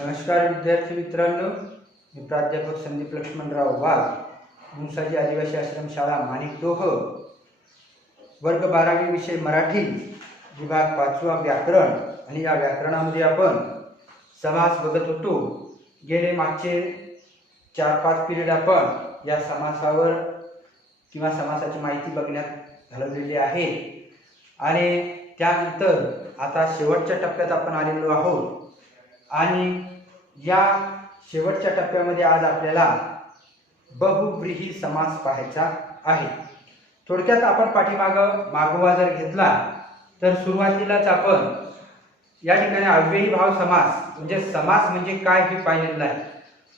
नमस्कार विद्यार्थी मित्रांनो, मी प्राध्यापक संदीप लक्ष्मणराव वाघ, मुंसाजी आदिवासी आश्रम शाळा माणिक दोह, वर्ग 12वी विषय मराठी, विभाग 5वा व्याकरण. आणि या व्याकरणामध्ये आपण समास बघत होतो. गेले मागचे 4-5 पिरियड आपण या समासावर किंवा समासाची माहिती बघण्यात घालवलेली आहे. आणि त्यानंतर आता शेवटच्या टप्प्यात आपण आलेलो आहोत. आणि या शेवटच्या टप्प्यामध्ये आज आपल्याला बहुव्रीही समास पाहायचा आहे. थोडक्यात आपण मागोवा जर घेतला तर सुरुवातीलाच आपण या ठिकाणी अव्ययी भाव समास म्हणजे समास म्हणजे काय हे पाहिलेलं आहे.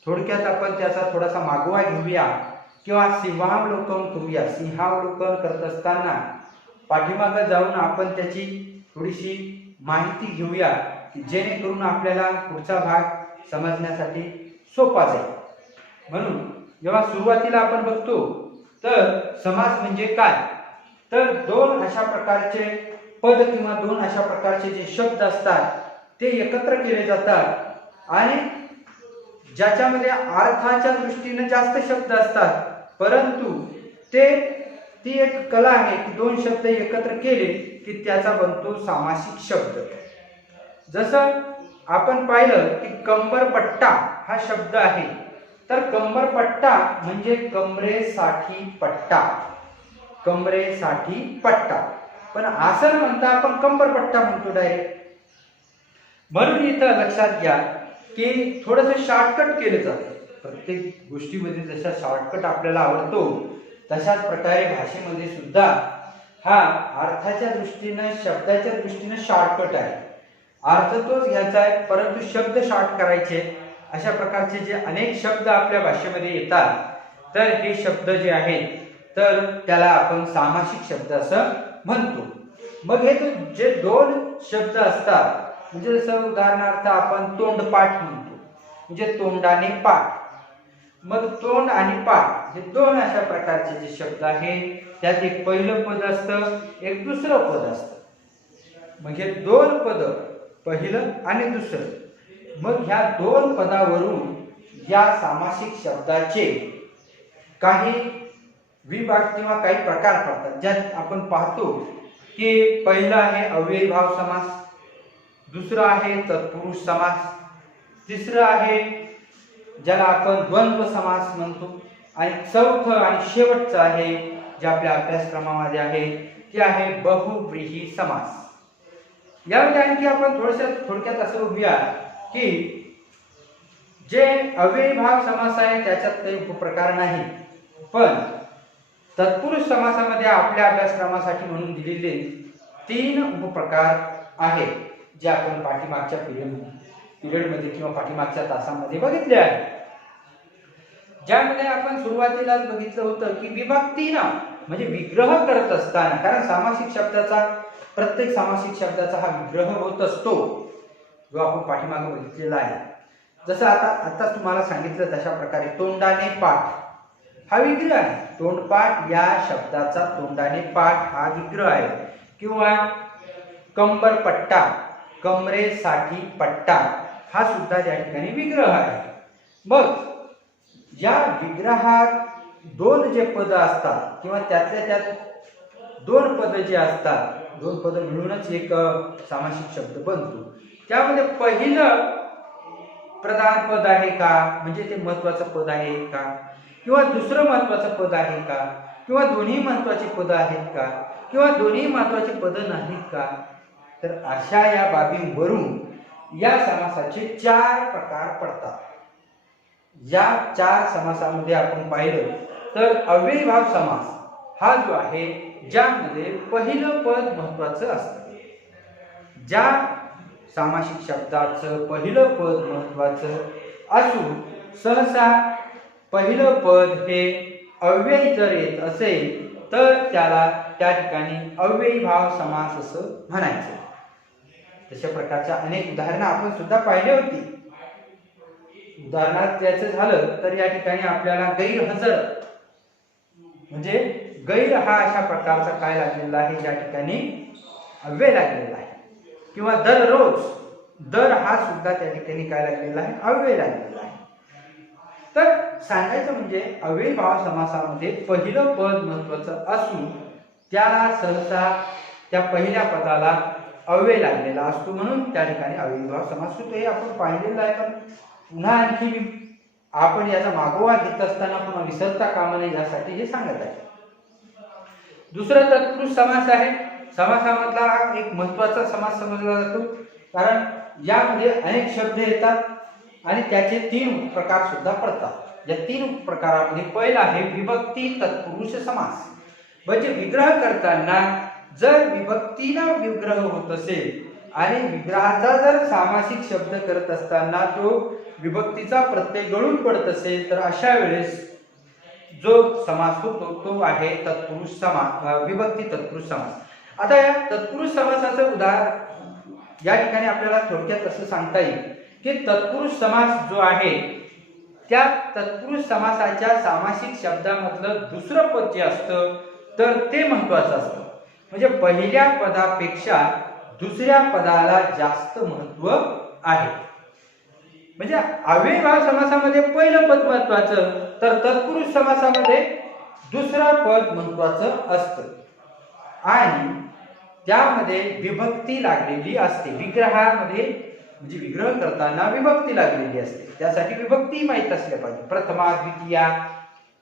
थोडक्यात आपण त्याचा थोडासा मागोवा घेऊया किंवा सिंहावलोकन करूया. सिंहावलोकन करत असताना पाठीमागं जाऊन आपण त्याची थोडीशी माहिती घेऊया, जेणेकरून आपल्याला पुढचा भाग समजण्यासाठी सोपा जाईल. म्हणून जेव्हा सुरुवातीला आपण बघतो तर समास म्हणजे काय, तर दोन अशा प्रकारचे पद किंवा दोन अशा प्रकारचे जे शब्द असतात ते एकत्र केले जातात आणि ज्याच्यामध्ये अर्थाच्या दृष्टीने जास्त शब्द असतात, परंतु ती एक कला आहे की दोन शब्द एकत्र केले की त्याचा बनतो सामासिक शब्द. जसं आपण पाहिलं की कंबरपट्टा हा शब्द आहे, तर कंबरपट्टा म्हणजे कमरेसाठी पट्टा, कमरेसाठी पट्टा. पण असं म्हणता आपण कंबरपट्टा म्हणतो डायरेक्ट. म्हणून इथं लक्षात घ्या की थोडंसं शॉर्टकट केलं जातं. प्रत्येक गोष्टीमध्ये जसा शॉर्टकट आपल्याला आवडतो तशाच प्रकारे भाषेमध्ये सुद्धा हा अर्थाच्या दृष्टीने शब्दाच्या दृष्टीने शॉर्टकट आहे. अर्थ तोच घ्यायचा आहे, परंतु शब्द शॉर्ट करायचे. अशा प्रकारचे जे अनेक शब्द आपल्या भाषेमध्ये येतात, तर हे शब्द जे आहेत तर त्याला आपण सामासिक शब्द असं म्हणतो. मग हे जे दोन शब्द असतात, म्हणजे जसं उदाहरणार्थ आपण तोंडपाठ म्हणतो, म्हणजे तोंडाने पाठ. मग तोंड आणि पाठ हे दोन अशा प्रकारचे जे शब्द आहेत, त्यात एक पहिलं पद असतं, एक दुसरं पद असतं. मग हे दोन पद, पहिलं आणि दुसरं, मग ह्या दोन पदावरून या सामासिक शब्दाचे काही विभाग किंवा काही प्रकार पडतात. ज्यात आपण पाहतो की पहिला आहे अव्ययी भाव समास, दुसरा आहे तत्पुरुष समास, तिसरं आहे ज्याला आपण द्वंद्व समास म्हणतो, आणि चौथं आणि शेवटचं आहे जे आपल्या अभ्यासक्रमामध्ये आहे ते आहे बहुव्रीही समास. यामध्ये आणखी आपण थोडक्यात असं बघूया की जे अव्ययी भाव समास आहे त्याच्यात काही उपप्रकार नाही, पण तत्पुरुष समासामध्ये आपल्या अभ्यासक्रमासाठी म्हणून दिलेले 3 उपप्रकार आहेत, जे आपण पाठीमागच्या पिरियडमध्ये किंवा पाठीमागच्या तासामध्ये बघितले आहे. ज्यामध्ये आपण सुरुवातीलाच बघितलं होतं की विभक्तीनं म्हणजे विग्रह करत असताना, कारण सामासिक शब्दाचा प्रत्येक सामासिक शब्दाचा हा विग्रह होत असतो, जो आपण पाठीमागे बघितलेला आहे. जसं आता तुम्हाला सांगितलं तशा प्रकारे तोंडाने पाठ हा विग्रह आहे. तोंडपाठ या शब्दाचा तोंडाने पाठ हा विग्रह आहे. किंवा कंबरपट्टा, कमरेसाठी पट्टा हा सुद्धा त्या ठिकाणी विग्रह आहे. मग या विग्रहात दोन जे पद असतात किंवा त्यातल्या त्यात दोन पद जे असतात, दोन पद मिळूनच एक सामासिक शब्द बनतो. त्यामध्ये पहिलं प्रधान पद आहे का, म्हणजे ते महत्वाचं पद आहे का, किंवा दुसरं महत्वाचं पद आहे का, किंवा दोन्ही महत्वाचे पद आहेत का, किंवा दोन्ही महत्वाचे पद नाहीत का, तर अशा या बाबींवरून या समासाचे 4 प्रकार पडतात. या 4 समासामध्ये आपण पाहिलं तर अव्ययी भाव समास हा जो आहे ज्यामध्ये पहिलं पद महत्वाचं असतं. ज्या सामासिक शब्दाचं पहिलं पद महत्वाचं असून सहसा पहिलं पद हे अव्ययी जर येत असेल तर त्याला त्या ठिकाणी अव्ययी भाव समास असं म्हणायचं. तशा प्रकारच्या अनेक उदाहरणं आपण सुद्धा पाहिली होती. उदाहरणार्थ त्याचं झालं तर या ठिकाणी आपल्याला गैरहजर म्हणजे गैर हा अशा प्रकारचा काय लागलेला आहे, ज्या ठिकाणी अव्यय लागलेला आहे. किंवा दररोज दर हा सुद्धा त्या ठिकाणी काय लागलेला आहे, अव्यय लागलेला आहे. तर सांगायचं म्हणजे अव्ययीभाव समासामध्ये पहिलं पद महत्वाचं असून त्याला सहसा त्या पहिल्या पदाला अव्यय लागलेला असतो, म्हणून त्या ठिकाणी अव्ययीभाव समास होतो. हे आपण पाहिलेलं आहे, पण पुन्हा आणखी आपण याचा मागोवा घेत असताना पुन्हा विसरता कामा नये यासाठी हे सांगत आहे. दुसरा तत्पुरुष समास आहे. समासामधला हा एक महत्वाचा समास समजला जातो, कारण यामध्ये अनेक शब्द येतात आणि त्याचे 3 प्रकार सुद्धा पडतात. या 3 प्रकारामध्ये पहिला आहे विभक्ती तत्पुरुष समास. म्हणजे विग्रह करताना जर विभक्तीनं विग्रह होत असेल आणि विग्रहाचा जर सामासिक शब्द करत असताना तो विभक्तीचा प्रत्यय गळून पडत असेल तर अशा वेळेस जो समास होतो तो आहे तत्पुरुष समास, विभक्ती तत्पुरुष समास. आता या तत्पुरुष समासाचं उदाहरण या ठिकाणी आपल्याला थोडक्यात असं सांगता येईल की तत्पुरुष समास जो आहे त्या तत्पुरुष समासाच्या सामासिक शब्दामधलं दुसरं पद जे असतं तर ते महत्वाचं असतं. म्हणजे पहिल्या पदापेक्षा दुसऱ्या पदाला जास्त महत्व आहे. म्हणजे अव्ययीभाव समासामध्ये पहिलं पद महत्वाचं, तर तत्पुरुष समासामध्ये दुसरं पद महत्वाचं असतं आणि त्यामध्ये विभक्ती लागलेली असते. विग्रहामध्ये म्हणजे विग्रह करताना विभक्ती लागलेली असते, त्यासाठी विभक्ती माहीत असल्या पाहिजे. प्रथमा, द्वितीया,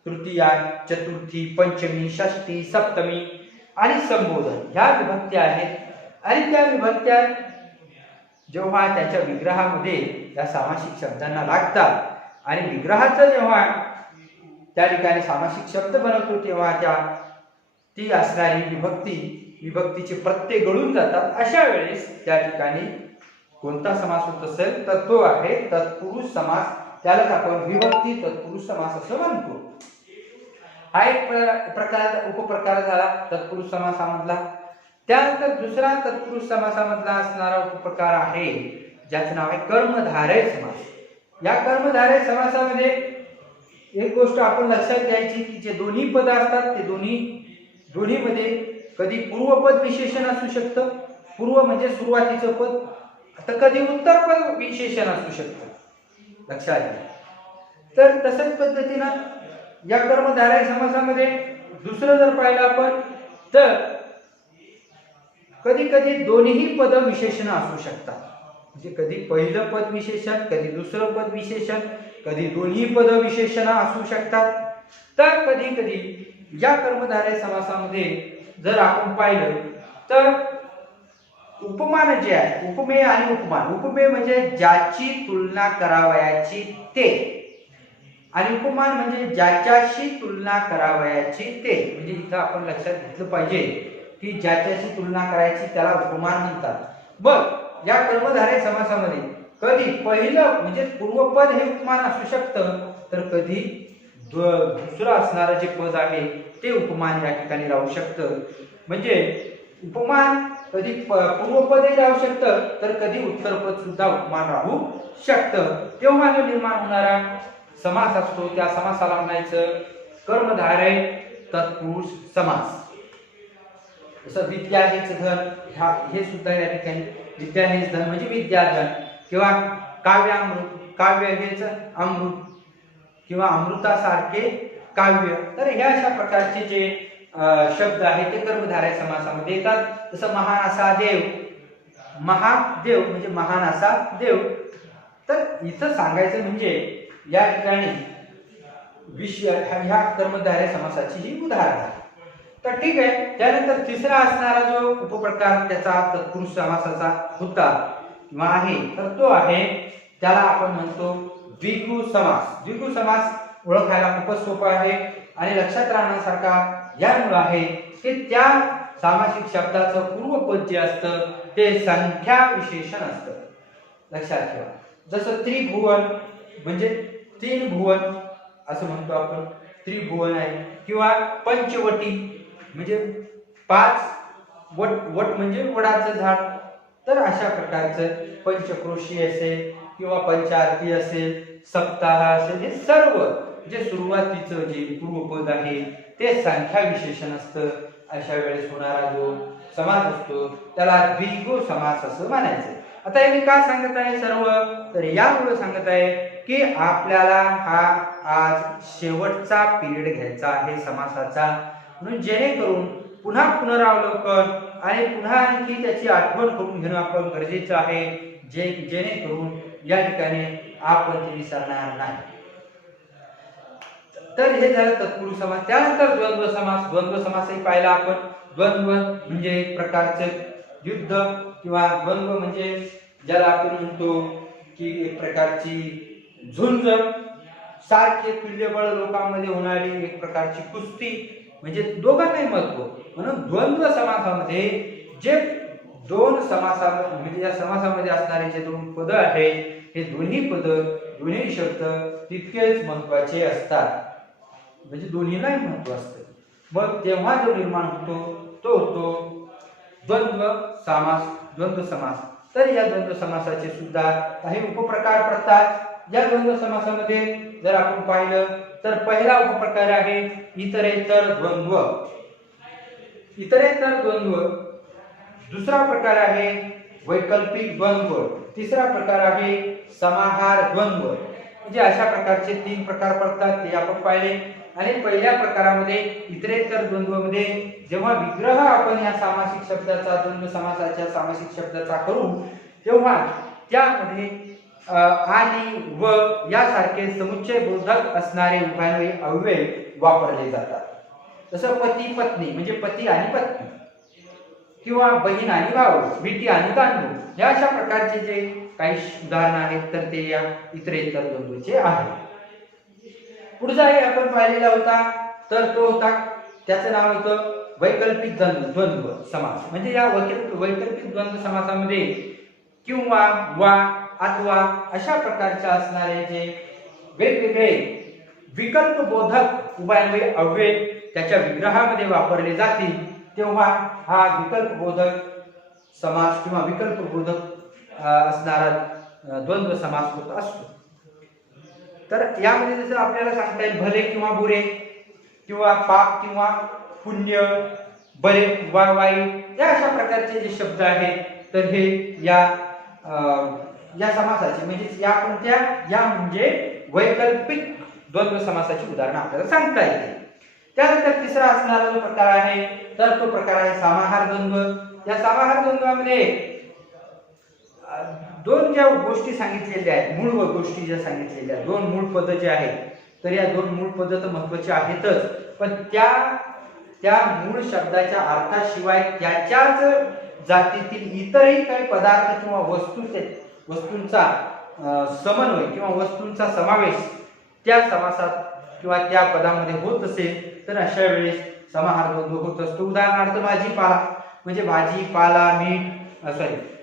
तृतीया, चतुर्थी, पंचमी, षष्ठी, सप्तमी आणि संबोधन ह्या विभक्ती आहेत. आणि त्या विभक्त्या जेव्हा त्याच्या विग्रहामध्ये या सामासिक शब्दांना लागतात आणि विग्रहाचं जेव्हा त्या ठिकाणी सामासिक शब्द बनवतो तेव्हा ती असणारी विभक्तीचे प्रत्यय गळून जातात. अशा वेळेस त्या ठिकाणी कोणता समास होत असेल तर तो आहे तत्पुरुष समास. त्यालाच आपण विभक्ती तत्पुरुष समास असं म्हणतो. हा एक प्रकार उपप्रकार झाला तत्पुरुष समासामधला. त्यानंतर दुसरा तत्पुरुष समासामधला असणारा उपप्रकार आहे ज्याचं नाव आहे कर्मधारय समास. या कर्मधारय समासामध्ये एक गोष्ट आपण लक्षात घ्यायची की जे दोन्ही पद असतात ते दोन्हीमध्ये कधी पूर्वपद विशेषण असू शकतं, पूर्व म्हणजे सुरुवातीचं पद, आता कधी उत्तरपद विशेषण असू शकतं, लक्षात घ्या. तर तसंच पद्धतीनं या कर्मधारय समासामध्ये दुसरं जर पाहिलं आपण तर कधी कधी दोन्ही पद विशेषण असू शकतात. म्हणजे कधी पहिलं पद विशेषण, कधी दुसरं पद विशेषण, कधी दोन्ही पद विशेषण असू शकतात. तर कधी कधी या कर्मधारय समासामध्ये जर आपण पाहिलं तर उपमान जे आहे, उपमेय आणि उपमान. उपमेय म्हणजे ज्याची तुलना करावयाची ते आणि उपमान म्हणजे ज्याच्याशी तुलना करावयाची ते. म्हणजे इथं आपण लक्षात घेतलं पाहिजे की ज्याच्याशी तुलना करायची त्याला उपमान म्हणतात. बघ या कर्मधारय समासामध्ये कधी पहिलं म्हणजे पूर्वपद हे उपमान असू शकतं, तर कधी दुसरं असणारं जे पद आहे ते उपमान या ठिकाणी राहू शकतं. म्हणजे उपमान कधी पूर्वपदही राहू शकतं तर कधी उत्तरपद सुद्धा उपमान राहू शकतं. तेव्हा जो निर्माण होणारा समास असतो त्या समासाला म्हणायचं कर्मधारय तत्पुरुष समास. जसं विद्या हेच धन, हे सुद्धा या ठिकाणी विद्या हेच धन म्हणजे विद्याधन, किंवा काव्यामृत, काव्य हेच अमृत किंवा अमृतासारखे काव्य. तर ह्या अशा प्रकारचे जे शब्द आहेत ते कर्मधारय समासामध्ये येतात. जसं महान असा देव, महादेव म्हणजे महान असा देव. तर इथं सांगायचं म्हणजे या ठिकाणी ह्या कर्मधारय समासाची ही उदाहरण आहे. तर ठीक आहे. त्यानंतर तिसरा असणारा जो उपप्रकार त्याचा तत्पुरुष समासाचा होता किंवा आहे तर तो आहे त्याला आपण म्हणतो द्विगु समास. द्विगु समास ओळखायला खूपच सोपा आहे आणि लक्षात राहण्यासारखा यामुळे आहे की त्या सामासिक शब्दाचं पूर्वपद जे असतं ते संख्या विशेषण असतं. लक्षात ठेवा. जसं त्रिभुवन म्हणजे 3 भुवन असं म्हणतो आपण, त्रिभुवन आहे. किंवा पंचवटी म्हणजे 5 वट म्हणजे वडाचं झाड. तर अशा प्रकारचं पंचक्रोशी असेल किंवा पंचारती असेल, सप्ताह असेल, हे सर्व जे सुरुवातीचं जे पूर्वपद आहे ते संख्या विशेषण असतं. अशा वेळेस होणारा जो समास असतो त्याला द्विगु समास असं म्हणायचं. आता हे मी का सांगत आहे सर्व, तर यामुळे सांगत आहे की आपल्याला हा आज शेवटचा पिरियड घ्यायचा आहे समासाचा, म्हणून जेणेकरून पुन्हा पुनरावलोकन आणि पुन्हा आणखी त्याची आठवण करून घेणं आपण गरजेचं आहे, जेणेकरून या ठिकाणी आपण ते विसरणार नाही. तर हे झालं तत्पुरुष समास. त्यानंतर द्वंद्व समास. द्वंद्व समासही पाहिला आपण. द्वंद्व म्हणजे एक प्रकारचे युद्ध किंवा द्वंद्व म्हणजे ज्याला आपण म्हणतो की एक प्रकारची झुंज, सारखे तुल्यबळ लोकांमध्ये होणारी एक प्रकारची कुस्ती, म्हणजे दोघांनाही महत्व. म्हणून द्वंद्व समासामध्ये जे दोन समासामध्ये म्हणजे या समासामध्ये असणारे जे दोन पद आहेत, हे दोन्ही पद दोन्ही शब्द तितकेच महत्वाचे असतात, म्हणजे दोन्हीलाही महत्व असतं. मग तेव्हा जो निर्माण होतो तो होतो द्वंद्व समास, द्वंद्व समास. तर या द्वंद्व समासाचे सुद्धा काही उपप्रकार पडतात. या द्वंद्व समासामध्ये जर आपण पाहिलं तर पहिला उपप्रकार आहे इतरेतर द्वंद्व. इतरेतर द्वंद्व. दुसरा प्रकार आहे वैकल्पिक द्वंद्व. तिसरा प्रकार आहे समाहार द्वंद्व. म्हणजे अशा प्रकारचे 3 प्रकार पडतात, ते आपण पाहिले. आणि पहिल्या प्रकारामध्ये इतरेतर द्वंद्वमध्ये जेव्हा विग्रह आपण या सामासिक शब्दाचा द्वंद्व समासाच्या सामासिक शब्दाचा करू, तेव्हा त्यामध्ये आणि व यासारखे समुच्चय बोधक असणारे उभयन्वयी अव्यय वापरले जातात. जसं पती पत्नी म्हणजे पती आणि पत्नी, किंवा बहीण आणि भाऊ, विटी आणि गांडूळ, या अशा प्रकारचे जे काही उदाहरण आहेत तर ते या इतरेतर द्वंद्वचे आहेत. पुढचाही आपण पाहिलेला होता तर तो होता, त्याचं नाव होतं वैकल्पिक द्वंद्व समास. म्हणजे या वैकल्पिक द्वंद्व समासामध्ये किंवा वा अथवा अशा प्रकारचे असणारे जे वेगवेगळे विकल्प बोधक उभयन्वयी अव्यय त्याच्या विग्रहामध्ये वापरले जातील, तेव्हा हा विकल्प बोधक समास किंवा विकल्प बोधक असणारा द्वंद्व समास होत असतो. तर यामध्ये जसं आपल्याला सांगता येईल भले किंवा बुरे, किंवा पाप किंवा पुण्य, बरे वा वाईट, या अशा प्रकारचे जे शब्द आहेत तर हे या समासाचे म्हणजे या कोणत्या, या म्हणजे वैकल्पिक द्वंद्व समासाची उदाहरणं आपल्याला सांगता येतील. त्यानंतर तिसरा असणारा जो प्रकार आहे तर तो प्रकार आहे समाहार द्वंद्व. या समाहार द्वंद्वामध्ये दोन ज्या गोष्टी सांगितलेल्या आहेत, मूळ गोष्टी ज्या सांगितलेल्या आहेत, दोन मूळ पद जे आहेत, तर या दोन मूळ पद तर महत्त्वाचे आहेतच, पण त्या मूळ शब्दाच्या अर्थाशिवाय त्याच्याच जातीतील इतरही काही पदार्थ किंवा वस्तूंचा समन्वय किंवा वस्तूंचा समावेश त्या समासात किंवा त्या पदामध्ये होत असेल तर अशा वेळेस समाहार द्वंद्व होत असतो. उदाहरणार्थ भाजीपाला म्हणजे भाजी, पाला, मीठ,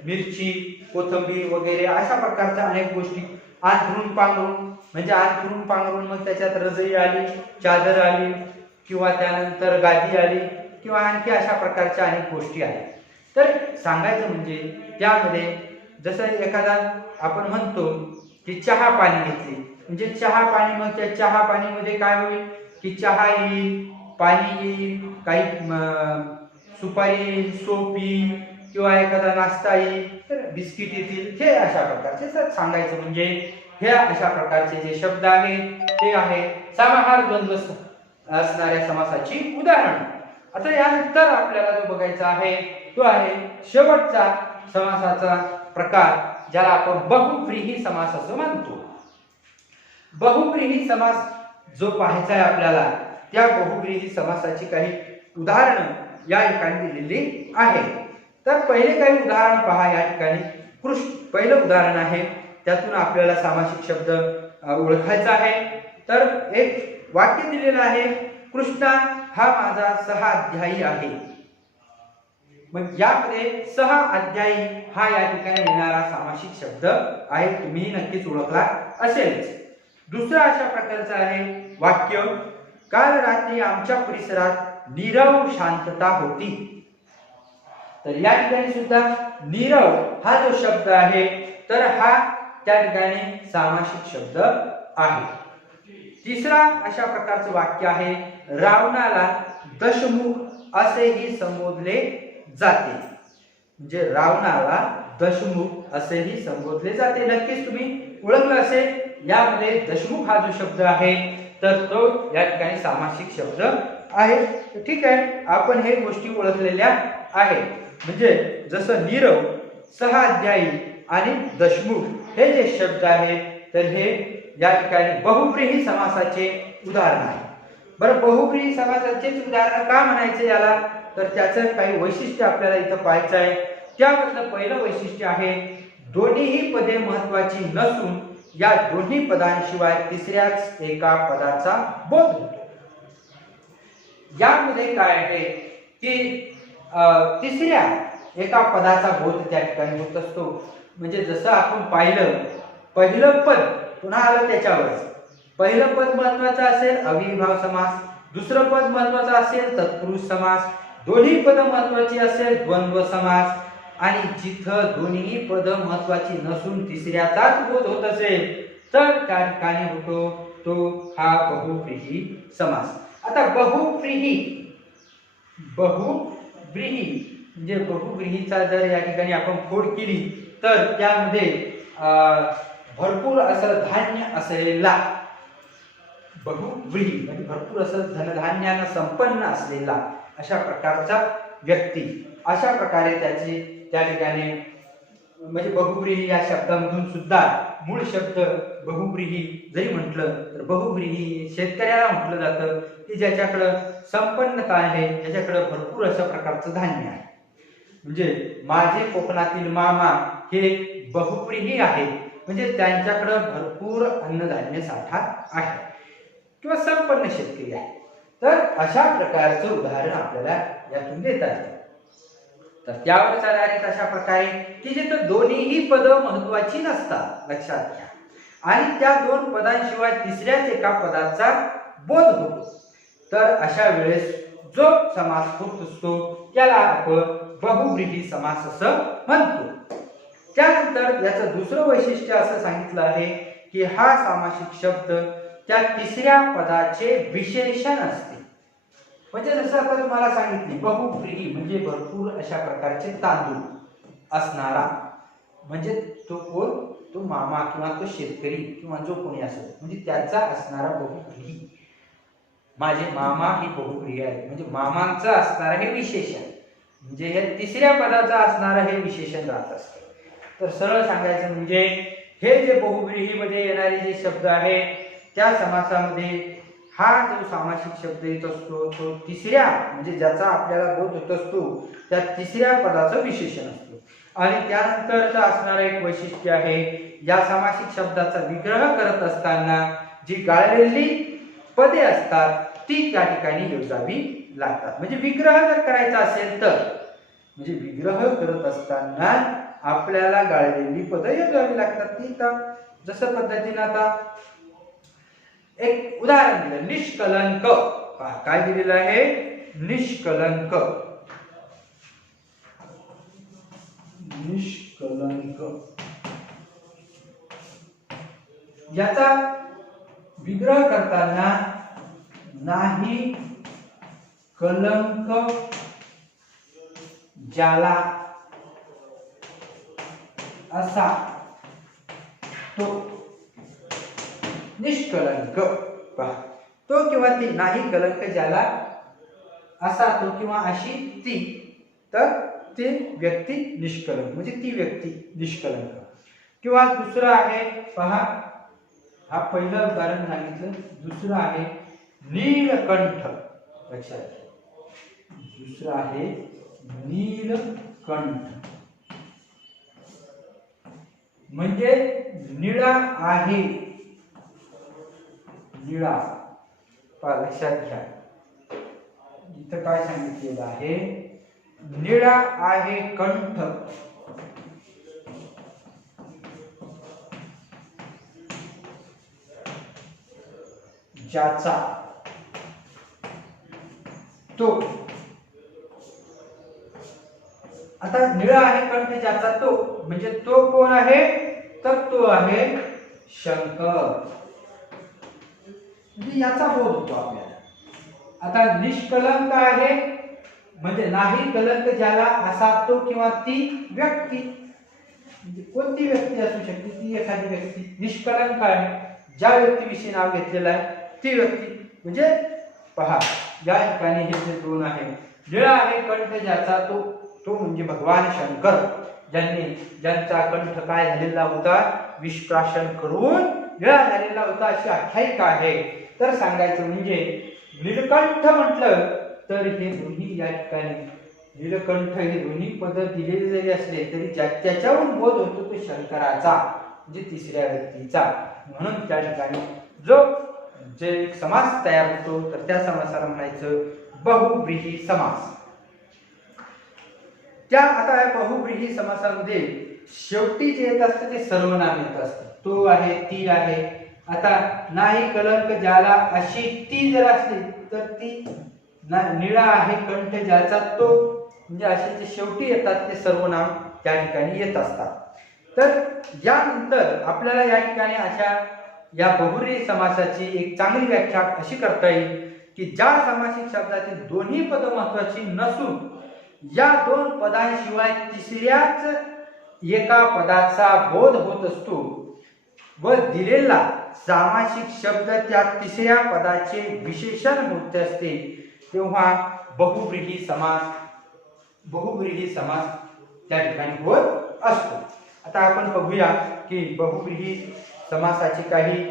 मिरची, कोथिंबीर वगैरे अशा प्रकारच्या अनेक गोष्टी. अंथरून पांघरून म्हणजे अंथरून पांघरून मग त्याच्यात रजई आली, चादर आली, किंवा त्यानंतर गादी आली, किंवा आणखी अशा प्रकारच्या अनेक गोष्टी आहेत. तर सांगायचं म्हणजे त्यामध्ये जसं एखादा आपण म्हणतो की चहा पाणी घेतली, म्हणजे चहा पाणी, मग त्या चहा पाणीमध्ये काय होईल की चहा येईल, पाणी येईल, काही सुपारी येईल, सोप येईल, किंवा एखादा नाश्ता येईल, तर बिस्किट येतील. हे अशा प्रकारचे सांगायचं म्हणजे हे अशा प्रकारचे जे शब्द आहेत ते आहे समाहार द्वंद्व असणाऱ्या समासाची उदाहरण. आता यानंतर आपल्याला जो बघायचा आहे तो आहे शेवटचा समासाचा प्रकार, ज्याला आपण बहुव्रीही समास असं म्हणतो. बहुव्रीही समास जो पाहायचा आहे आपल्याला, त्या बहुव्रीही समासाची काही उदाहरणं या ठिकाणी दिलेली आहे. तर पहिले काही उदाहरण पहा या ठिकाणी. पहिलं उदाहरण आहे, त्यातून आपल्याला सामासिक शब्द ओळखायचा आहे. तर एक वाक्य दिलेलं आहे, कृष्णा हा माझा 6 अध्यायी आहे. मग यामध्ये 6 अध्यायी हा या ठिकाणी येणारा सामासिक शब्द आहे, तुम्ही नक्कीच ओळखला असेलच. दुसरा अशा प्रकारचं आहे वाक्य, काल रात्री आमच्या परिसरात नीरव शांतता होती. तर या ठिकाणी सुद्धा नीरव हा जो शब्द आहे तर हा त्या ठिकाणी सामासिक शब्द आहे. तिसरा अशा प्रकारचं वाक्य आहे, रावणाला दशमुख असेही संबोधले जाते. म्हणजे रावणाला दशमुख असेही संबोधले जाते. नक्कीच तुम्ही ओळखलं असेल यामध्ये दशमुख हा जो शब्द आहे तर तो या ठिकाणी सामासिक शब्द आहे. ठीक आहे, आपण हे गोष्टी ओळखलेल्या आहेत. म्हणजे जसं नीरव, सहाध्यायी आणि दशमुख हे जे शब्द आहेत तर हे या ठिकाणी बहुव्रीही समासाचे उदाहरण आहे. बरं, बहुव्रीही समासाचेच उदाहरण का म्हणायचे याला, तर त्याचं काही वैशिष्ट्य आपल्याला इथं पाहायचं आहे. त्यामधलं पहिलं वैशिष्ट्य आहे दोन्हीही पदे महत्वाची नसून या दोन्ही पदांशिवाय तिसऱ्याच एका पदाचा बोध होतो. यामध्ये काय आहे की तिसऱ्या एका पदाचा बोध त्या ठिकाणी होत असतो. म्हणजे जसं आपण पाहिलं, पहिलं पद पुन्हा आलं त्याच्यावर, पहिलं पद महत्वाचं असेल अव्ययीभाव समास, दुसरं पद महत्वाचं असेल तत्पुरुष समास, दोन्ही पद महत्वाची असेल द्वंद्व समास, आणि जिथं दोन्ही पद महत्वाची नसून तिसऱ्याचाच बोध होत असेल तर त्या ठिकाणी होतो तो हा बहुव्रीही समास. आता बहुव्रीही म्हणजे बहुव्रीहीचा जर या ठिकाणी आपण फोड केली तर त्यामध्ये भरपूर असं धान्य असलेला, बहुव्रीही म्हणजे भरपूर असं धनधान्यानं संपन्न असलेला अशा प्रकारचा व्यक्ती, अशा प्रकारे त्याची त्या ठिकाणी म्हणजे बहुव्रीही या शब्दामधून सुद्धा मूळ शब्द बहुव्रीही जरी म्हटलं तर बहुव्रीही शेतकऱ्याला म्हटलं जातं की ज्याच्याकडं संपन्नता आहे, ज्याच्याकडं भरपूर अशा प्रकारचं धान्य आहे. म्हणजे माझे कोकणातील मामा हे बहुव्रीही आहेत, म्हणजे त्यांच्याकडं भरपूर अन्नधान्य साठा आहे किंवा संपन्न शेतकरी आहे. तर अशा प्रकारचं उदाहरण आपल्याला यातून देता येतं. तर त्यावरच आधारित अशा प्रकारे की जिथं दोन्हीही पदं महत्वाची नसतात, लक्षात घ्या, आणि त्या दोन पदांशिवाय तिसऱ्याच एका पदाचा बोध होतो, तर अशा वेळेस जो समास होत असतो त्याला आपण बहुव्रीही समास असं म्हणतो. त्यानंतर याचं दुसरं वैशिष्ट्य असं सांगितलं आहे की हा सामासिक शब्द त्या तिसऱ्या पदाचे विशेषण असते. म्हणजे जसं आता तुम्हाला सांगितले बहुव्रीही म्हणजे भरपूर अशा प्रकारचे तांदूळ असणारा, म्हणजे तो कोण, तो मामा किंवा तो शेतकरी किंवा जो कोणी असेल म्हणजे त्याचा असणारा बहुव्रीही. माझे मामा ही बहुव्रीही आहे म्हणजे मामांचं असणारं हे विशेषण, म्हणजे हे तिसऱ्या पदाचा असणारं हे विशेषण राहत असते. तर सरळ सांगायचं म्हणजे हे जे बहुव्रीही मध्ये येणारे जे शब्द आहे त्या समासामध्ये हा जो सामासिक शब्द येत असतो तो तिसऱ्या म्हणजे ज्याचा आपल्याला बोध होत असतो त्या तिसऱ्या पदाचं विशेषण असतो. आणि त्यानंतरचं असणारं एक वैशिष्ट्य आहे, या सामासिक शब्दाचा विग्रह करत असताना जी गाळलेली पदे असतात ती त्या ठिकाणी योजावी लागतात. म्हणजे विग्रह जर करायचा असेल तर म्हणजे विग्रह करत असताना आपल्याला गाळलेली पदं योजावी लागतात. ती का जसं पद्धतीनं आता एक उदाहरण दिलं, निष्कलंक. काय दिलेलं आहे, निष्कलंक. निष्कलंक याचा विग्रह करताना नाही कलंक ज्याला असा तो निष्कलंक. तो किंवा ती, नाही कलंक ज्याला असा तो किंवा अशी ती, तर ती व्यक्ती निष्कलंक म्हणजे ती व्यक्ती निष्कलंक. किंवा दुसरं आहे पहा, हा पहिलं उदाहरण सांगितलं, दुसरं आहे नीलकंठ. लक्षात घ्या, दुसरं आहे नीलकंठ म्हणजे निळा आहे. निळा, लक्षात घ्या इथं काय सांगितलेलं आहे, निळा आहे कंठ ज्याचा तो. आता निळा आहे कंठ ज्याचा तो म्हणजे तो कोण आहे, तर तो आहे शंकर. म्हणजे याचा बोध होतो आपल्याला. आता निष्कलंक आहे म्हणजे नाही कलंक ज्याला असा तो किंवा ती व्यक्ती, म्हणजे कोणती व्यक्ती असू शकते, ती एखादी व्यक्ती निष्कलंक आहे, ज्या व्यक्तीविषयी नाव घेतलेलं आहे ती व्यक्ती. म्हणजे पहा या ठिकाणी हे जे दोन आहे, निळा आहे कंठ ज्याचा तो, तो म्हणजे भगवान शंकर, ज्यांचा कंठ काय झालेला होता, विषप्राशन करून निळा झालेला होता, अशी आख्यायिका आहे. तर सांगायचं म्हणजे नीलकंठ म्हटलं तर हे दोन्ही या ठिकाणी नीलकंठ हे दोन्ही पद दिलेले जरी असले तरी त्याच्यावरून बोध होतो तो शंकराचा, म्हणजे तिसऱ्या व्यक्तीचा. म्हणून त्या ठिकाणी जो जे एक समास तयार होतो तर त्या समासाला म्हणायचं बहुव्रीही समास. त्या आता या बहुव्रीही समासामध्ये शेवटी जे येत असतं ते सर्वनाम येत असतं. तो आहे, ती आहे. आता नाही कलंक ज्याला अशी ती जर असली तर ती निळा आहे कंठ ज्याचा तो, म्हणजे असे जे शेवटी येतात ते सर्वनाम त्या ठिकाणी येत असतात. तर यानंतर आपल्याला या ठिकाणी अशा या बहुव्रीही समासाची एक चांगली व्याख्या अशी करता येईल की ज्या सामासिक शब्दातील दोन्ही पद महत्वाची नसून या दोन पदांशिवाय तिसऱ्याच एका पदाचा बोध होत असतो व दिलेला सामासिक शब्द त्या तिसऱ्या पदाचे विशेषण होत असते, तेव्हा बहुव्रीही समास त्या ठिकाणी होत असतो. आता आपण बघूया की बहुव्रीही समासाची काही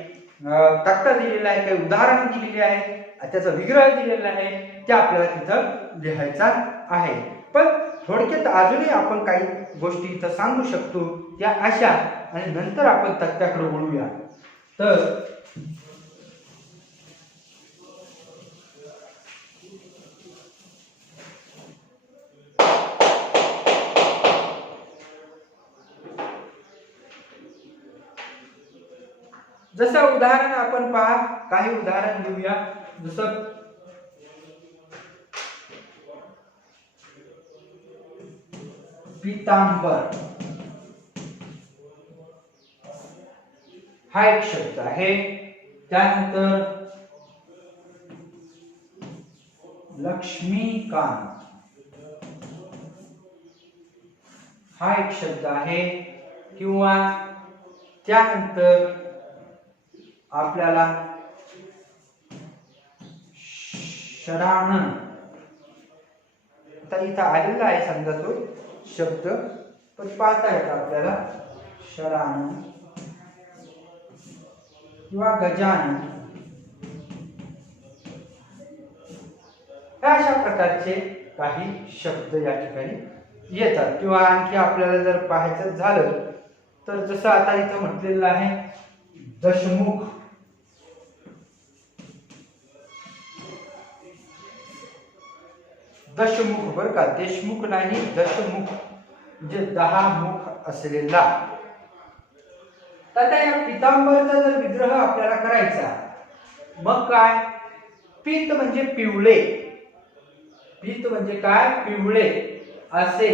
तक्ता दिलेला आहे, काही उदाहरण दिलेली आहे, त्याचा विग्रह दिलेला आहे, ते आपल्याला तिथं लिहायचा आहे. पण थोडक्यात अजूनही आपण काही गोष्टी इथं सांगू शकतो त्या अशा, आणि नंतर आपण तक्त्याकडे वळूया. तर जसं उदाहरण आपण पहा, काही उदाहरण घेऊया. जसं पीतांबर हा एक शब्द आहे. त्यानंतर लक्ष्मीकांत हा एक शब्द आहे. किंवा त्यानंतर आपल्याला शरानन, आता इथं आलेला आहे समजा तो शब्द, पण पाहता येतो आपल्याला शरानन किंवा गजानन, अशा प्रकारचे काही शब्द या ठिकाणी येतात. किंवा आणखी आपल्याला जर पाहायचं झालं तर जसं आता इथं म्हटलेलं आहे दशमुख, दशमुख बर का, देशमुख नाही, दशमुख म्हणजे 10 मुख असलेला. तर या पीतांबरचा जर विग्रह आपल्याला करायचा, मग काय, पीत म्हणजे पिवळे, पीत म्हणजे काय, पिवळे असे.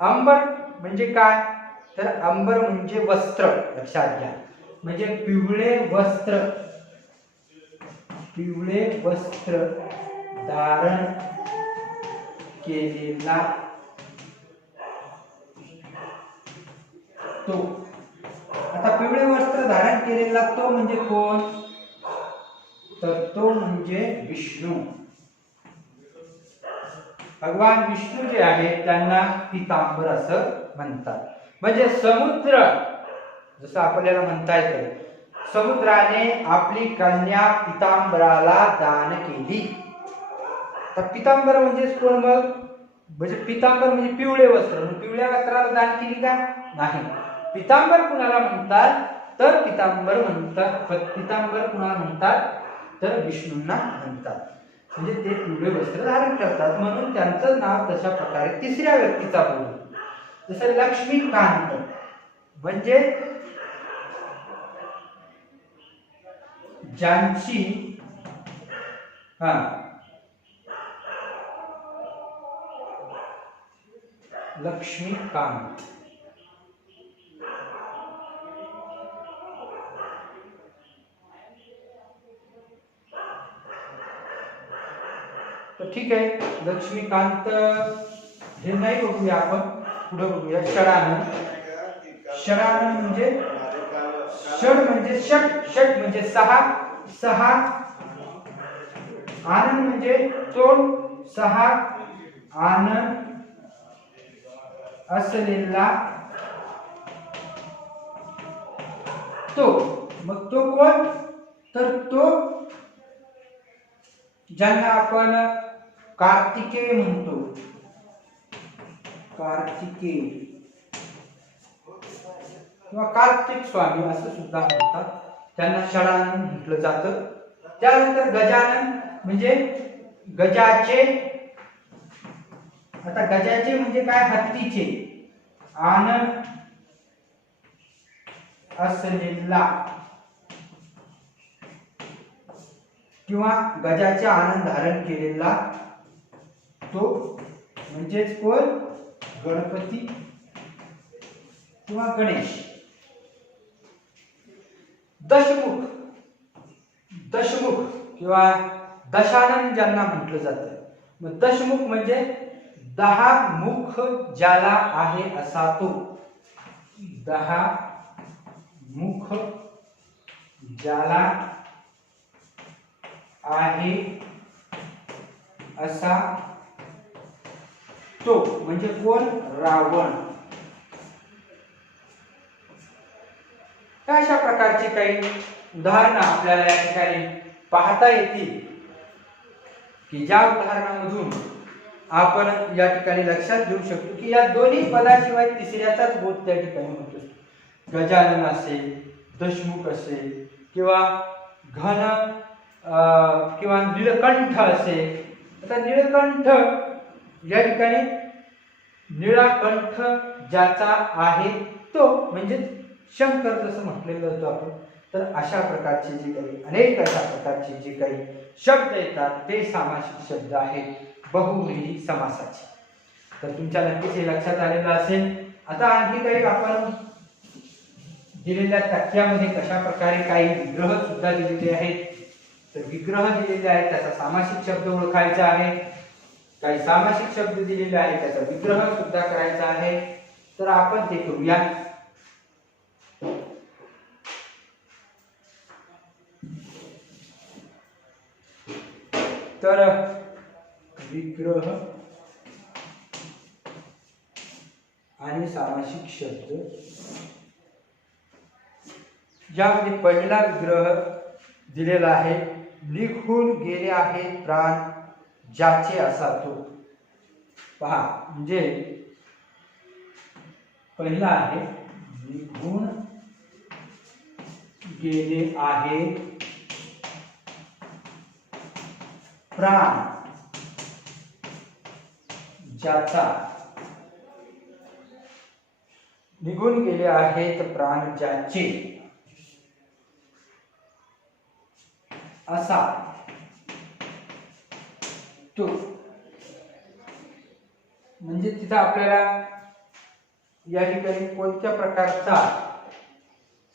अंबर म्हणजे काय, तर अंबर म्हणजे वस्त्र, लक्षात घ्या, म्हणजे पिवळे वस्त्र, पिवळे वस्त्र धारण केलेला तो. आता पिवळे वस्त्र धारण केलेला तो म्हणजे कोण, तर तो म्हणजे विष्णू. भगवान विष्णू जे आहेत त्यांना पीतांबर असं म्हणतात. म्हणजे समुद्र, जसं आपल्याला म्हणता येतं, समुद्राने आपली कन्या पीतांबराला दान केली. तर पीतांबर म्हणजे कोण मग, म्हणजे पीतांबर म्हणजे पिवळे वस्त्र, पिवळ्या वस्त्राला दान केली का, नाही. पीतांबर कुणाला म्हणतात, तर पीतांबर कुणाला म्हणतात, तर विष्णूंना म्हणतात. म्हणजे ते पिवळे वस्त्र धारण करतात, म्हणून त्यांचं नाव तशा प्रकारे तिसऱ्या व्यक्तीचा बोलतो. जसं लक्ष्मीकांत म्हणजे ज्यांची लक्ष्मीकांत, तर तर ठीक आहे, लक्ष्मीकांत हे नाही बघूया आपण, पुढे बघूया षडानन. षडानन म्हणजे षड म्हणजे षट म्हणजे सहा, सहा आनन म्हणजे तोंड, सहा आनन असलेला तो. मग तो कोण? तर तो ज्यांना आपण कार्तिकेय म्हणतो, कार्तिकेय किंवा कार्तिक स्वामी असं सुद्धा म्हणतात, त्यांना षडानन म्हटलं जातं. त्यानंतर गजानन म्हणजे गजाचे. आता गजाचे म्हणजे काय? हत्तीचे. आनन असलेला किंवा गजाचे आनंद धारण केलेला तो म्हणजेच कोण? गणपती किंवा गणेश. दशमुख, दशमुख किंवा दशानन ज्यांना म्हटलं जातं. मग दशमुख म्हणजे 10 मुख ज्याला आहे असा तो. 10 मुख ज्याला आहे असा तो म्हणजे कोण? रावण. अशा प्रकारची काही उदाहरणं आपल्याला या ठिकाणी पाहता येतील, की ज्या उदाहरणामधून आपण या ठिकाणी लक्षात घेऊ शकतो की या दोन्ही पदाशिवाय तिसऱ्याचाच बोध त्या ठिकाणी होतो. गजानन असेल, दशमुख असेल किंवा घन किंवा नीलकंठ असेल. आता नीलकंठ या ठिकाणी निळाकंठ ज्याचा आहे तो म्हणजे शंकर जसं म्हटलेलं होतं आपण. तर अशा प्रकारचे जे काही अनेक अशा प्रकारचे जे काही शब्द येतात ते सामासिक शब्द आहेत बहुव्रीही समासाचे. तर तुमच्या नक्कीच हे लक्षात आलेलं असेल. आता आणखी काही आपण दिलेल्या तथ्यामध्ये कशा प्रकारे काही विग्रह सुद्धा दिलेले आहेत. तर विग्रह दिलेले आहेत त्याचा सामासिक शब्द ओळखायचा आहे. काही सामासिक शब्द दिलेले आहेत त्याचा विग्रह सुद्धा करायचा आहे. तर आपण ते करूया. तर विग्रह आणि सामासिक शब्द, ज्यामध्ये पहिला विग्रह दिलेला आहे, निघून गेले आहेत प्राण ज्याचे असा तो. पहा, म्हणजे पहिला आहे निघून गेले आहेत प्राण ज्याचा. निघून गेले आहेत प्राण ज्याचे असा तो. म्हणजे तिथं आपल्याला या ठिकाणी कोणत्या प्रकारचा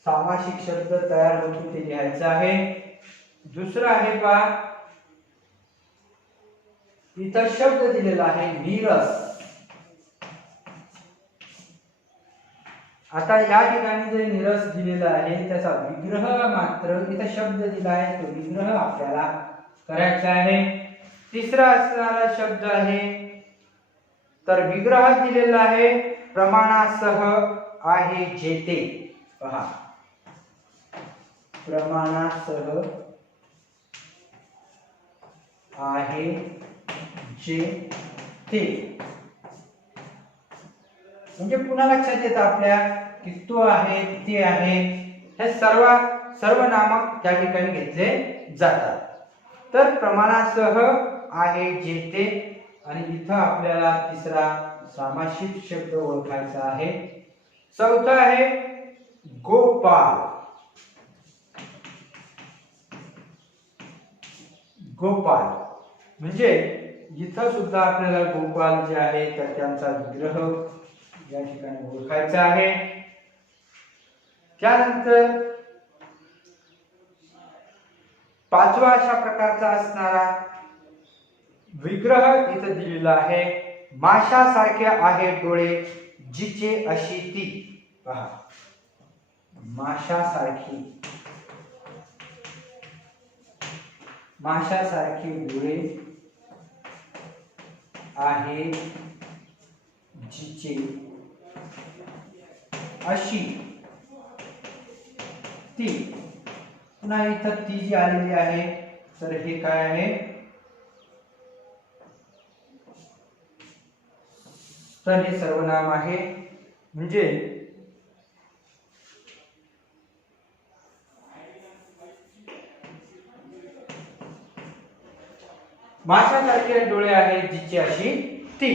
सामासिक शब्द तयार होतो ते लिहायचं आहे. दुसरं आहे पहा, इथं शब्द दिलेला आहे नीरस. आता या ठिकाणी जे नीरस दिलेला आहे त्याचा विग्रह मात्र इथं शब्द दिला आहे तो विग्रह आपल्याला करायचा आहे. तिसरा असणारा शब्द आहे, तर विग्रह दिलेला आहे प्रमाणासह आहे जेते. पहा, प्रमाणासह आहे जे ते. म्हणजे पुन्हा लक्षात येतं आपल्या की तो आहे, ते आहे, हे सर्व नामक त्या ठिकाणी घेतले जातात. तर प्रमाणासह आहे जे ते. आणि इथं आपल्याला तिसरा सामासिक शब्द ओळखायचा आहे. चौथा आहे गोपाल. गोपाल म्हणजे इथं सुद्धा आपल्याला गोपाल जे आहे तर त्यांचा विग्रह या ठिकाणी ओळखायचा आहे. त्यानंतर पाचवा अशा प्रकारचा असणारा विग्रह इथं दिलेला आहे, माशासारखे आहे डोळे जिचे अशी ती. पहा, माशासारखे डोळे आहे जिचे अशी ती. पुन्हा इथं ती जी आलेली आहे, तर हे काय आहे, तर हे सर्वनाम आहे. म्हणजे माशासारखे डोळे आहे जिचे अशी ती.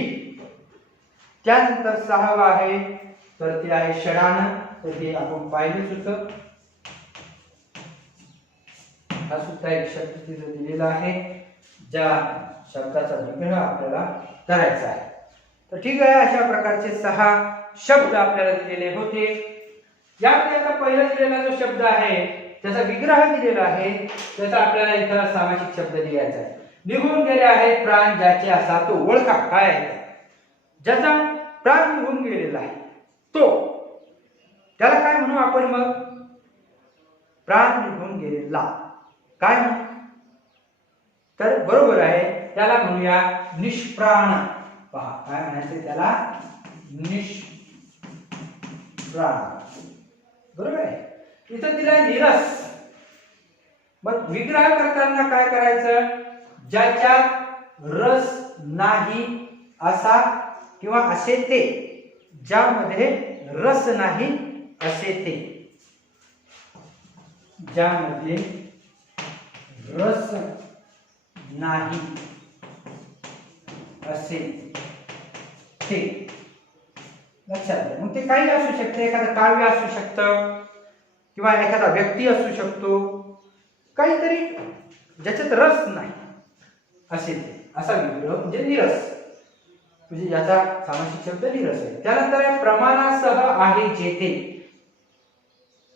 त्यानंतर 6वा आहे, तर ते आहे षडानन. तर हे आपण पाहिलेच होतं. हा सुद्धा एक शब्द तिथे दिलेला आहे, ज्या शब्दाचा विग्रह आपल्याला करायचा आहे. तर ठीक आहे, अशा प्रकारचे 6 शब्द आपल्याला दिलेले होते. यामध्ये आता पहिला दिलेला जो शब्द आहे त्याचा विग्रह दिलेला आहे, त्याचा आपल्याला इतर सामासिक शब्द लिहायचा आहे. निघून गेले आहेत प्राण ज्याचे असा तो. ओळखा काय आहे, ज्याचा प्राण निघून गेलेला आहे तो, त्याला काय म्हणू आपण मग? प्राण निघून गेलेला काय म्हणू? तर बरोबर आहे, त्याला म्हणूया निष्प्राण. पहा काय म्हणायचं त्याला, निष्प्राण. बरोबर आहे. इथं दिलाय निरस. मग विग्रह करताना काय करायचं? ज्याच्यात रस नाही असा किंवा असे ते, ज्यामध्ये रस नाही असे ते, ज्यामध्ये रस नाही असे ते. लक्षात घ्या. मग ते काही असू शकते, एखादं काव्य असू शकतं किंवा एखादा व्यक्ती असू शकतो, काहीतरी ज्याच्यात रस नाही असे ते, असा विग्रह म्हणजे निरस. म्हणजे याचा सामासिक शब्द निरस आहे. त्यानंतर आहे प्रमाणासह आहे जेथे.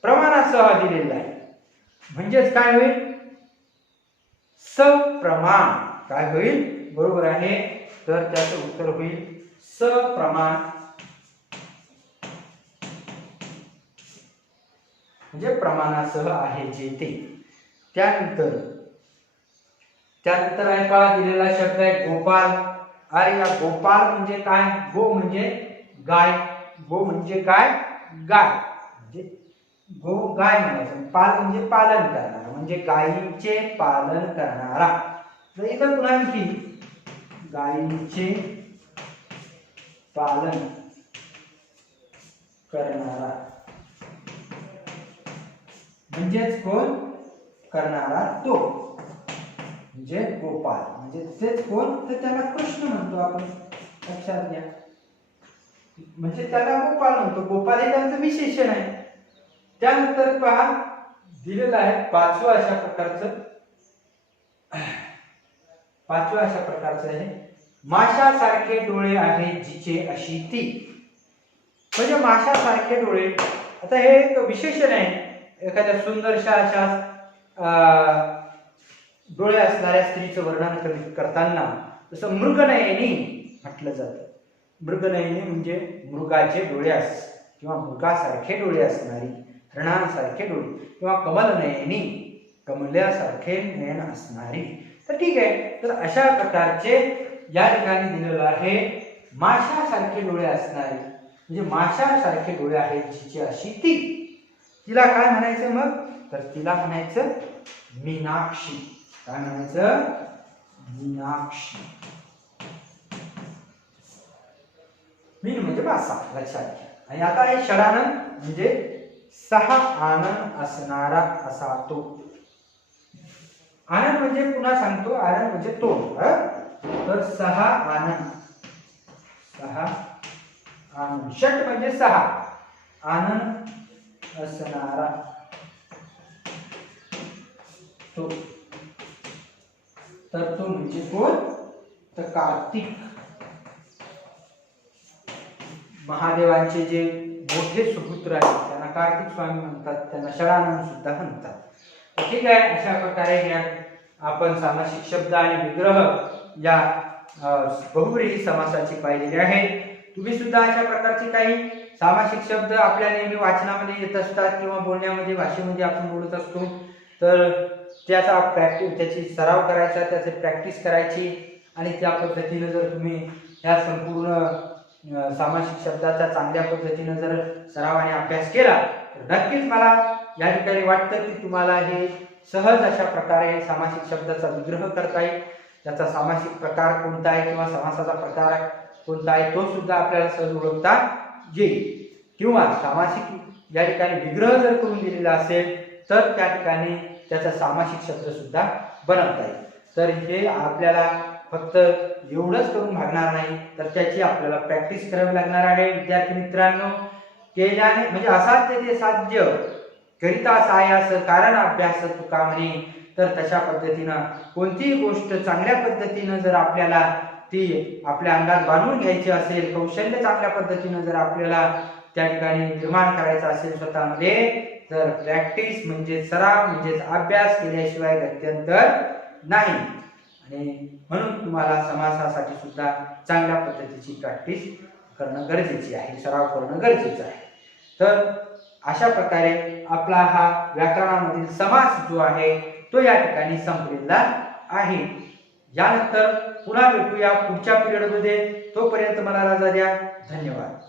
प्रमाणासह दिलेला आहे म्हणजेच काय होईल? सप्रमाण. काय होईल? बरोबर आहे. तर त्याचं उत्तर होईल सप्रमाण. म्हणजे प्रमाणासह आहे जेथे. त्यानंतर आहे पहा दिलेला शब्द आहे गोपाल. अरे या गोपाल म्हणजे काय? गो म्हणजे गाय. गो म्हणजे काय? गाय. म्हणजे गो गाय म्हणायचं. पाल म्हणजे पालन करणारा, म्हणजे गायीचे पालन करणारा. तर इथं पुन्हा आणखी गायीचे पालन करणारा म्हणजेच कोण? करणारा तो, म्हणजे गोपाल. म्हणजे तेच कोण? तर त्याला कृष्ण म्हणतो आपण. लक्षात घ्या. म्हणजे त्याला गोपाल म्हणतो. गोपाल हे त्यांचं विशेषण आहे. त्यानंतर पहा दिलेलं आहे पाचवं अशा प्रकारचं आहे, माशासारखे डोळे आहेत जिचे अशी ती. म्हणजे माशासारखे डोळे, आता हे एक विशेषण आहे. एखाद्या सुंदरशा अशा डोळे असणाऱ्या स्त्रीचं वर्णन करताना जसं मृगनयनी म्हटलं जातं. मृगनयनी म्हणजे मृगाचे डोळे किंवा मृगासारखे डोळे असणारी, हरणासारखे डोळे, किंवा कमलनयनी कमल्यासारखे नयन असणारी. तर ठीक आहे. तर अशा प्रकारचे या ठिकाणी दिलेलं आहे माशासारखे डोळे असणारे, म्हणजे माशासारखे डोळे आहेत जिची अशी ती. तिला काय म्हणायचं मग? तर तिला म्हणायचं मीनाक्षी. काय म्हणायचं? मीनाक्षी. मीन म्हणजे मासा. लक्षात घ्या. आणि आता हे षडानन म्हणजे 6 आनन असणारा असा तो. आनन म्हणजे पुन्हा सांगतो, आनन म्हणजे तो. तर 6 आनन. 6 आनन. षट म्हणजे 6 आनन असणारा तो. तर तो म्हणजे कोण? तर कार्तिक. महादेवांचे जे मोठे सुपुत्र आहेत त्यांना कार्तिक स्वामी म्हणतात, त्यांना षडानन सुद्धा म्हणतात. ठीक आहे. अशा प्रकारे आपण सामासिक शब्द आणि विग्रह या बहुव्रीही समासाची पाहिलेली आहे। तुम्ही सुद्धा अशा प्रकारचे काही सामासिक शब्द आपल्या नेहमी वाचनामध्ये येत असतात किंवा बोलण्यामध्ये भाषेमध्ये आपण बोलत असतो, तर त्याचा त्याची सराव करायचा, त्याची प्रॅक्टिस करायची आणि त्या पद्धतीने जर तुम्ही ह्या संपूर्ण सामासिक शब्दाचा चांगल्या पद्धतीने जर सराव आणि अभ्यास केला तर नक्कीच मला या ठिकाणी वाटतं की तुम्हाला हे सहज अशा प्रकारे सामासिक शब्दाचा विग्रह करता येईल। त्याचा सामासिक प्रकार कोणता आहे किंवा समासाचा प्रकार कोणता आहे तो सुद्धा आपल्याला सहज ओळखता येईल। किंवा सामासिक या ठिकाणी विग्रह जर करून दिलेला असेल तर त्या ठिकाणी त्याचा सामासिक शब्द सुद्धा बनवता येईल। तर हे आपल्याला फक्त एवढंच करून भागणार नाही, तर त्याची आपल्याला प्रॅक्टिस करावी लागणार आहे। विद्यार्थी मित्रांनो, केल्याने म्हणजे असाध्य ते साध्य करिता सायास कारण अभ्यास तुका म्हणे, तर तशा पद्धतीनं कोणतीही गोष्ट चांगल्या पद्धतीनं जर आपल्याला ती आपल्या अंगात बांधून घ्यायची असेल, कौशल्य चांगल्या पद्धतीनं जर आपल्याला त्या ठिकाणी निर्माण करायचा असेल स्वतःमध्ये, तर प्रॅक्टिस म्हणजे सराव म्हणजे अभ्यास केल्याशिवाय गत्यंतर नाही। आणि म्हणून तुम्हाला समासासाठी सुद्धा चांगल्या पद्धतीची प्रॅक्टिस करणं गरजेची आहे, सराव करणं गरजेचं आहे। तर अशा प्रकारे आपला हा व्याकरणामधील समास जो आहे तो या ठिकाणी संपलेला आहे। यानंतर पुन्हा भेटूया पुढच्या पिरियडमध्ये, तोपर्यंत मला रजा द्या। धन्यवाद।